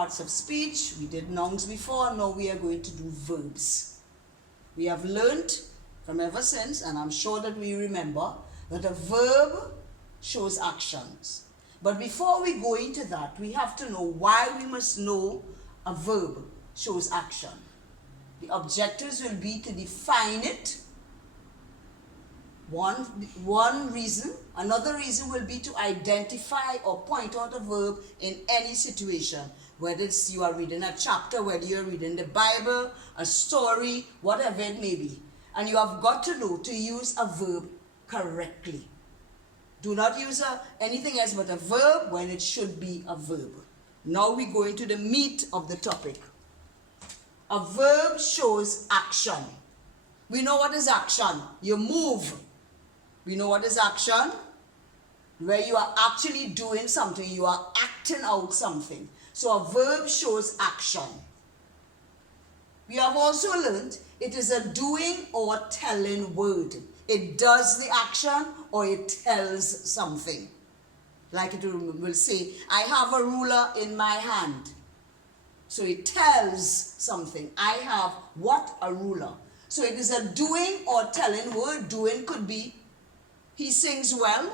parts of speech. We did nouns before. Now we are going to do verbs. We have learned from ever since, and I'm sure that we remember, that a verb shows actions. But before we go into that, we have to know why we must know a verb shows action. The objectives will be to define it. One reason. Another reason will be to identify or point out a verb in any situation. Whether it's you are reading a chapter, whether you're reading the Bible, a story, whatever it may be. And you have got to know to use a verb correctly. Do not use anything else but a verb when it should be a verb. Now we go into the meat of the topic. A verb shows action. We know what is action. You move. We know what is action. Where you are actually doing something. You are acting out something. So a verb shows action. We have also learned it is a doing or telling word. It does the action or it tells something. Like it will say, I have a ruler in my hand. So it tells something. I have what? A ruler. So it is a doing or telling word. Doing could be, he sings well.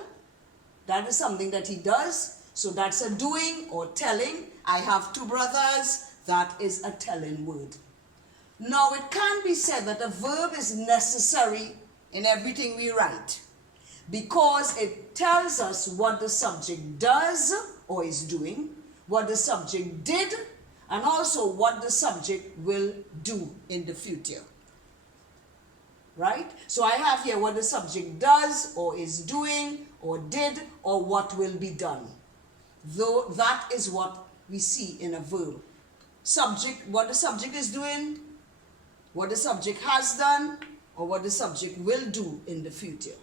That is something that he does. So that's a doing or telling. I have two brothers. That is a telling word. Now it can be said that a verb is necessary in everything we write, because it tells us what the subject does or is doing, what the subject did, and also what the subject will do in the future. Right? So I have here what the subject does or is doing or did or what will be done. Though that is what we see in a verb. Subject, what the subject is doing, what the subject has done, or what the subject will do in the future.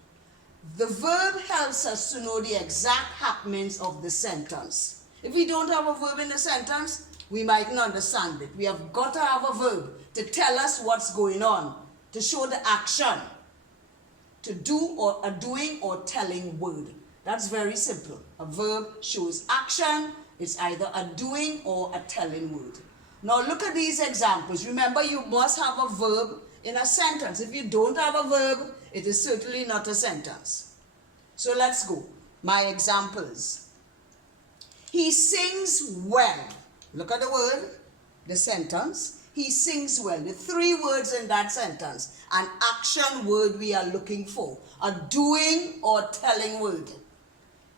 The verb helps us to know the exact happenings of the sentence. If we don't have a verb in the sentence, we mightn't understand it. We have got to have a verb to tell us what's going on, to show the action, to do or a doing or telling word. That's very simple. A verb shows action. It's either a doing or a telling word. Now look at these examples. Remember, you must have a verb in a sentence. If you don't have a verb, it is certainly not a sentence. So let's go. My examples. He sings well. Look at the word, the sentence. He sings well. The three words in that sentence. An action word we are looking for. A doing or telling word.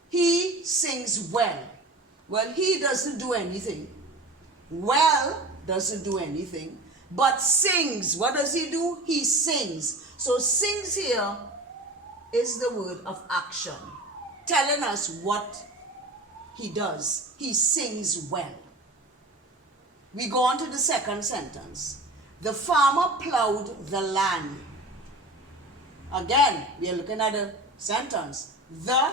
He sings well. Well, he doesn't do anything. Well doesn't do anything. But sings. What does he do? He sings. So sings here is the word of action, telling us what he does. He sings well. We go on to the second sentence. The farmer plowed the land. Again, we are looking at a sentence. The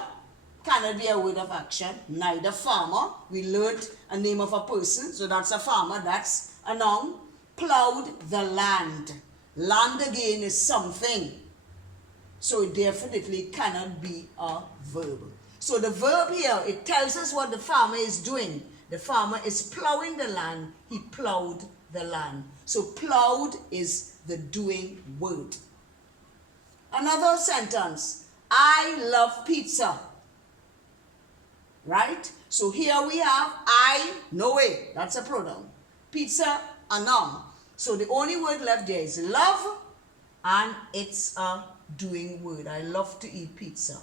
cannot be a word of action. Neither farmer. We learned a name of a person. So that's a farmer. That's a noun. Plowed the land. Land again is something. So it definitely cannot be a verb. So the verb here, it tells us what the farmer is doing. The farmer is plowing the land. He plowed the land. So plowed is the doing word. Another sentence. I love pizza. Right? So here we have I, no way. That's a pronoun. Pizza, a noun. So the only word left there is love, and it's a doing word. I love to eat pizza.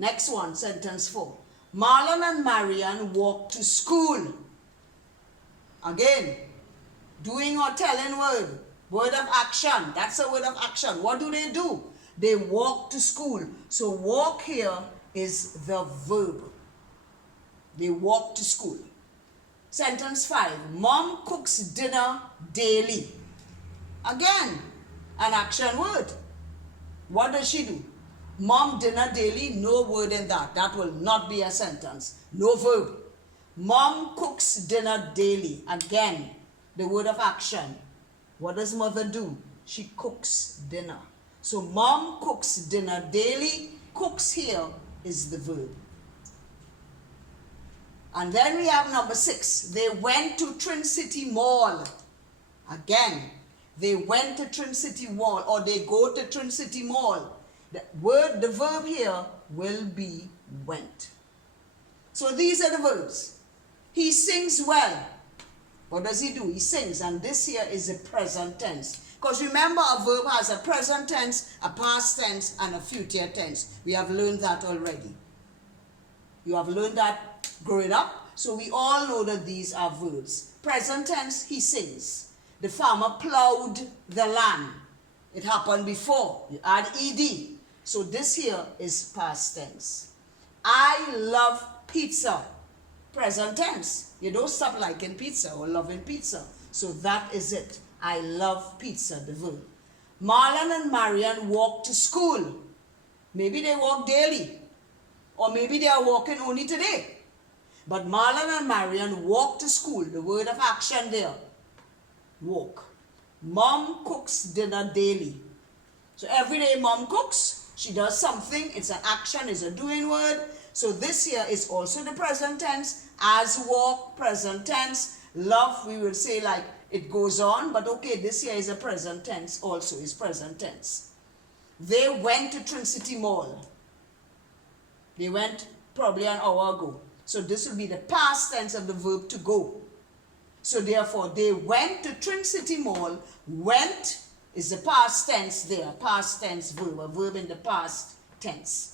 Next one, sentence 4. Marlon and Marian walk to school. Again, doing or telling word. Word of action. That's a word of action. What do? They walk to school. So walk here is the verb. They walk to school. Sentence 5. Mom cooks dinner daily. Again, an action word. What does she do? Mom dinner daily, no word in that. That will not be a sentence. No verb. Mom cooks dinner daily. Again, the word of action. What does mother do? She cooks dinner. So mom cooks dinner daily. Cooks here is the verb. And then we have number 6. They went to Trin City Mall. Again, they went to Trin City Mall, or they go to Trin City Mall. The verb here will be went. So these are the verbs. He sings well. What does he do? He sings, and this here is the present tense. Because remember, a verb has a present tense, a past tense, and a future tense. We have learned that already. You have learned that growing up, so we all know that these are verbs. Present tense, he sings. The farmer plowed the land. It happened before. You add ed. So this here is past tense. I love pizza. Present tense. You don't stop liking pizza or loving pizza. So that is it. I love pizza, the verb. Marlon and Marian walk to school. Maybe they walk daily. Or maybe they are walking only today. But Marlon and Marian walk to school. The word of action there. Walk. Mom cooks dinner daily. So every day mom cooks. She does something. It's an action. It's a doing word. So this here is also the present tense. As walk, present tense. Love, we will say like it goes on. But okay, this here is a present tense also. Is present tense. They went to Trin City Mall. They went probably an hour ago. So this will be the past tense of the verb to go. So therefore, they went to Trin City Mall. Went is the past tense there. Past tense verb. A verb in the past tense.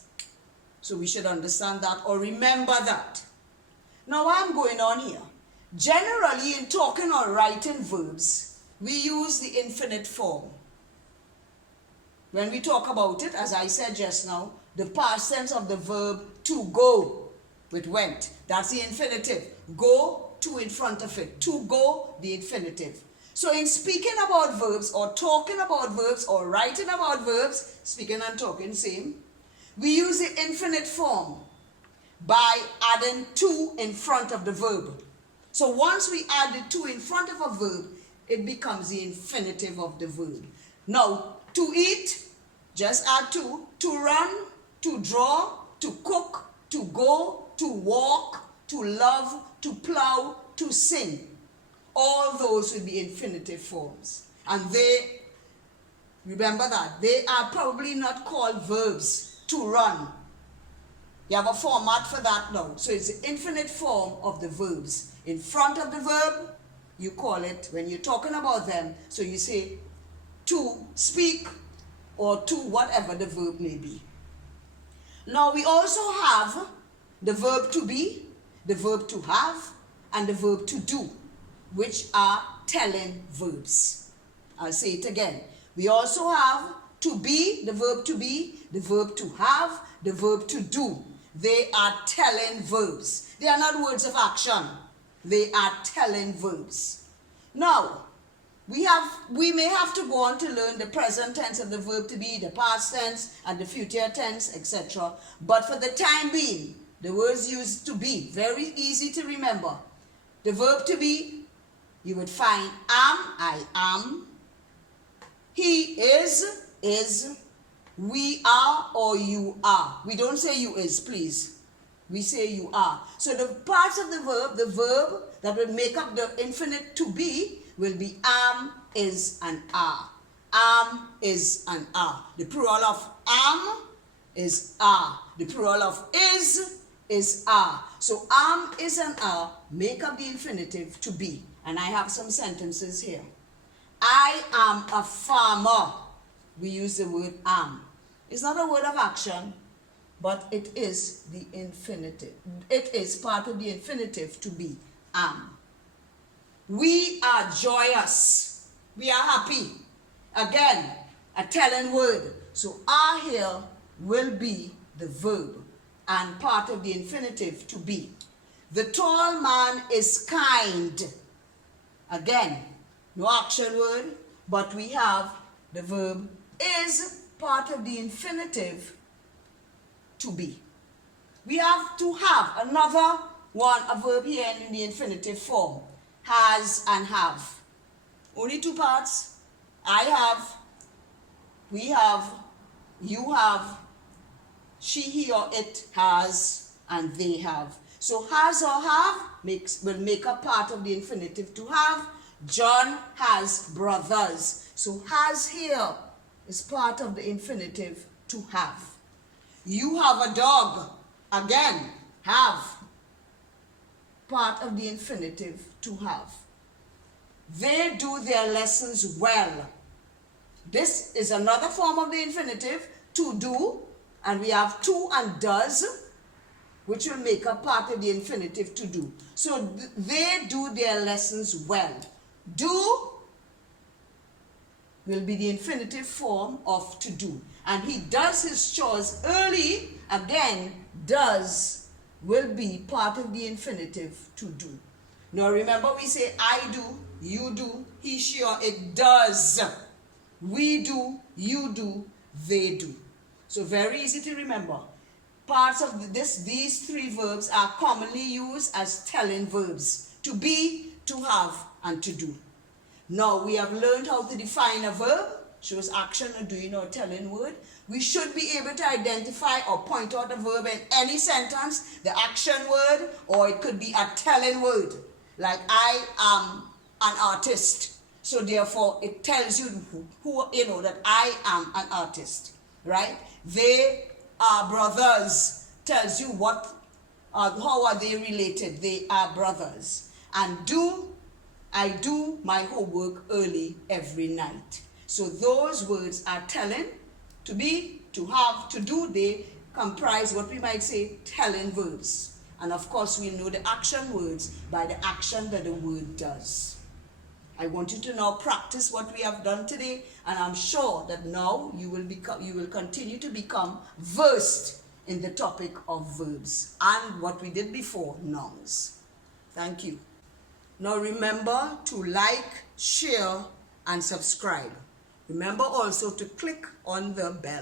So we should understand that or remember that. Now I'm going on here. Generally, in talking or writing verbs, we use the infinite form. When we talk about it, as I said just now, the past tense of the verb to go with went. That's the infinitive. Go, to in front of it. To go, the infinitive. So in speaking about verbs or talking about verbs or writing about verbs, speaking and talking same, we use the infinite form by adding to in front of the verb. So once we add the to in front of a verb, it becomes the infinitive of the verb. Now, to eat, just add to run, to draw, to cook, to go, to walk, to love, to plow, to sing. All those will be infinitive forms. And they, remember that, they are probably not called verbs. To run. You have a format for that now. So it's the infinite form of the verbs. In front of the verb, you call it, when you're talking about them, so you say to speak or to whatever the verb may be. Now we also have the verb to be, the verb to have, and the verb to do, which are telling verbs. I'll say it again. We also have to be, the verb to be, the verb to have, the verb to do. They are telling verbs. They are not words of action. They are telling verbs. Now, we may have to go on to learn the present tense of the verb to be, the past tense, and the future tense, etc. But for the time being, the words used to be, very easy to remember. The verb to be, you would find am, I am. He is. We are or you are. We don't say you is, please. We say you are. So the parts of the verb that will make up the infinite to be will be am, is, and are. Am, is, and are. The plural of am is are. The plural of is are. So am, is, and are make up the infinitive to be. And I have some sentences here. I am a farmer. We use the word am. It's not a word of action, but it is the infinitive. It is part of the infinitive to be am. We are joyous. We are happy. Again, a telling word. So are here will be the verb and part of the infinitive to be. The tall man is kind. Again, no action word, but we have the verb is part of the infinitive to be. We have to have another one, a verb here in the infinitive form. Has and have. Only two parts. I have, we have, you have, she, he, or it has, and they have. So has or have will make a part of the infinitive to have. John has brothers. So has here is part of the infinitive to have. You have a dog. Again, have. Part of the infinitive to have. They do their lessons well. This is another form of the infinitive, to do. And we have to and does, which will make a part of the infinitive to do. So they do their lessons well. Do will be the infinitive form of to do. And he does his chores early. Again, does will be part of the infinitive to do. Now remember, we say I do, you do, he, she, or it does. We do, you do, they do. So very easy to remember. Parts of these three verbs are commonly used as telling verbs. To be, to have, and to do. Now we have learned how to define a verb. Shows action or doing or telling word. We should be able to identify or point out a verb in any sentence, the action word, or it could be a telling word. Like I am an artist. So therefore it tells you who that I am an artist. Right? They are brothers. Tells you how are they related. They are brothers. And I do my homework early every night. So those words are telling, to be, to have, to do. They comprise what we might say telling verbs. And of course we know the action words by the action that the word does. I want you to now practice what we have done today, and I'm sure that now you will continue to become versed in the topic of verbs and what we did before, nouns. Thank you. Now remember to like, share, and subscribe. Remember also to click on the bell.